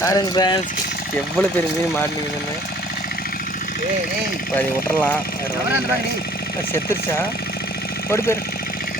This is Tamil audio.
பாருங்க ஃப்ரெண்ட்ஸ் எவ்வளோ பெரிய மீன் மாட்டினுக்குதுன்னு. பாதி விட்டுறலாம், வேறு செத்துருச்சா ஓடி போயிரு.